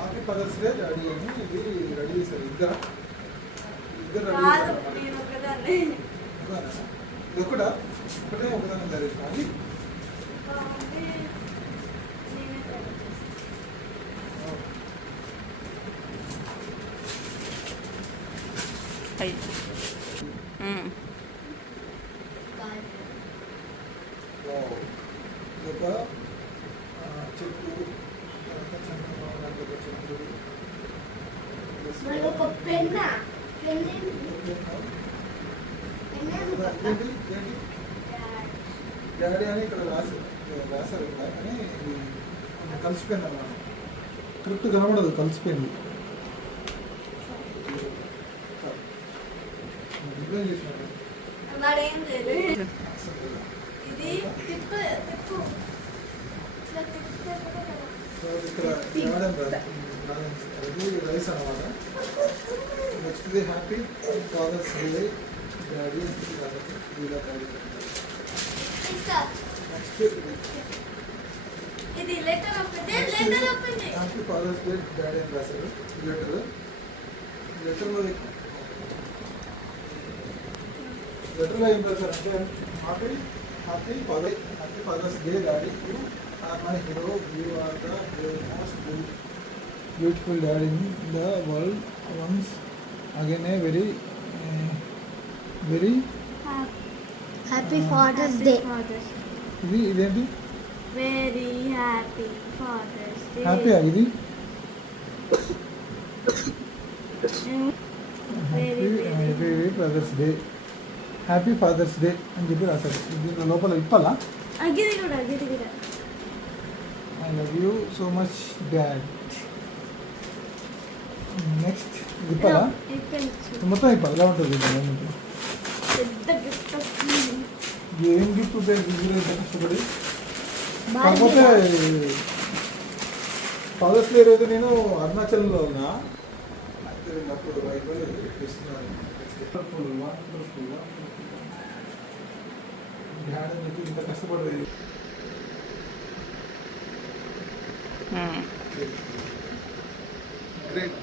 Happy father's day daddy అని ఇది ready చేశారు ఇద్దరు రెడీ చేశారు. ఇది ఒకటే ఒకదాన్ని తయారు అది ఒక చెట్టు డాడీ అని ఇక్కడ రాశారు కానీ కలిసిపోయింది అన్నమాట. కరెక్ట్ కనబడదు, కలిసిపోయింది. ఇక్కడ రైస్ అనమాట. Next the happy father's day daddy next happy father's day daddy అని రాశారు. లెటర్లో ఏం రాశారు అంటే happy father's day daddy, you are my hero, you are the most beautiful daddy in the world. Once again a very happy father's day. ఇదేంటి very happy father's day. Happy ఇది very father's day, happy father's day అని చెప్పి రాశారు. దీంట్లో లోపల ఇప్పాలా I love you so much dad. Next ఇప్పాలా మొత్తం ఇప్పాలి. ఎలా ఉంటుంది ఏం గిఫ్ట్ ఉంటాయి కష్టపడి. కాకపోతే ఫాదర్స్ డే రోజు నేను అరుణాచల్లో ఉన్నా. అప్పుడు డాడ్ అని చెప్పి ఇంత కష్టపడేది. గ్రేట్.